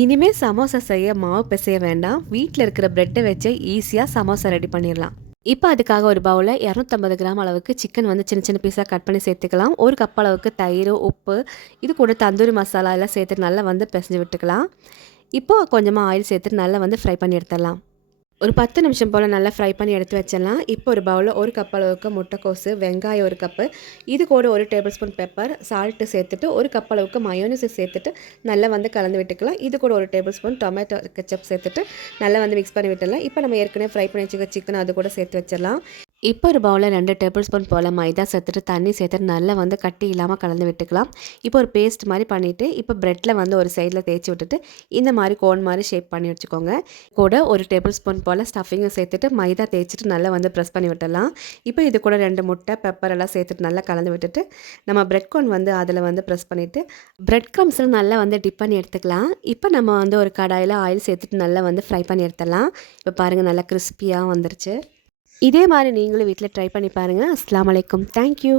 இனிமே சமோசா செய்ய மாவு பிசைய வேண்டாம். வீட்ல இருக்கிற பிரெட்ட வச்சு ஈஸியா சமோசா ரெடி பண்ணிடலாம். இப்போ அதுக்காக ஒரு பவுல்ல 250 கிராம் அளவுக்கு சிக்கன் வந்து சின்ன சின்ன பீஸா கட் பண்ணி சேர்த்துக்கலாம். 1 கப் அளவுக்கு தயிர், உப்பு, இது கூட தந்தூரி மசாலா எல்லாம் சேர்த்து நல்லா வந்து பிசைஞ்சு விட்டுக்கலாம். இப்போ கொஞ்சமா ஆயில் சேர்த்துட்டு நல்லா வந்து ஃப்ரை பண்ணி எடுத்துடலாம். ஒரு 10 நிமிஷம் போல் நல்லா ஃப்ரை பண்ணி எடுத்து வச்சிடலாம். இப்போ ஒரு பவுலில் 1 கப் அளவுக்கு முட்டைக்கோசு, வெங்காயம் 1 கப்பு, இது கூட 1 டேபிள் ஸ்பூன் பெப்பர், சால்ட்டு சேர்த்துட்டு 1 கப் அளவுக்கு மயோனீஸ் சேர்த்துட்டு நல்லா வந்து கலந்து விட்டுக்கலாம். இது கூட 1 டேபிள் ஸ்பூன் டொமேட்டோ கெச்சப் சேர்த்துட்டு நல்லா வந்து மிக்ஸ் பண்ணி விட்டுடலாம். இப்போ நம்ம ஏற்கனவே ஃப்ரை பண்ணி வச்சுக்க சிக்கன் அது கூட சேர்த்து வச்சிடலாம். இப்போ ஒரு பவுலில் 2 டேபிள் ஸ்பூன் போல் மைதா சேர்த்துட்டு தண்ணி சேர்த்துட்டு நல்லா வந்து கட்டி இல்லாமல் கலந்து விட்டுக்கலாம். இப்போ ஒரு பேஸ்ட் மாதிரி பண்ணிவிட்டு இப்போ ப்ரெட்டில் வந்து ஒரு சைடில் தேய்ச்சி விட்டுட்டு இந்த மாதிரி கோன் மாதிரி ஷேப் பண்ணி வச்சுக்கோங்க. கூட 1 டேபிள் ஸ்பூன் போல் ஸ்டஃபிங்கை சேர்த்துட்டு மைதா தேய்ச்சிட்டு நல்லா வந்து ப்ரெஸ் பண்ணி விட்டுடலாம். இப்போ இது கூட 2 முட்டை, பெப்பர் எல்லாம் சேர்த்துட்டு நல்லா கலந்து விட்டுட்டு நம்ம ப்ரெட் கோன் வந்து அதில் வந்து ப்ரெஸ் பண்ணிவிட்டு ப்ரெட் க்ரம்ஸில் நல்லா வந்து டிப் பண்ணி எடுத்துக்கலாம். இப்போ நம்ம வந்து ஒரு கடாயில் ஆயில் சேர்த்துட்டு நல்லா வந்து ஃப்ரை பண்ணி எடுத்துடலாம். இப்போ பாருங்கள் நல்லா கிறிஸ்பியாக வந்துருச்சு. இதே மாதிரி நீங்களும் வீட்டில் ட்ரை பண்ணி பாருங்கள். அஸ்ஸலாமு அலைக்கும். தேங்க்யூ.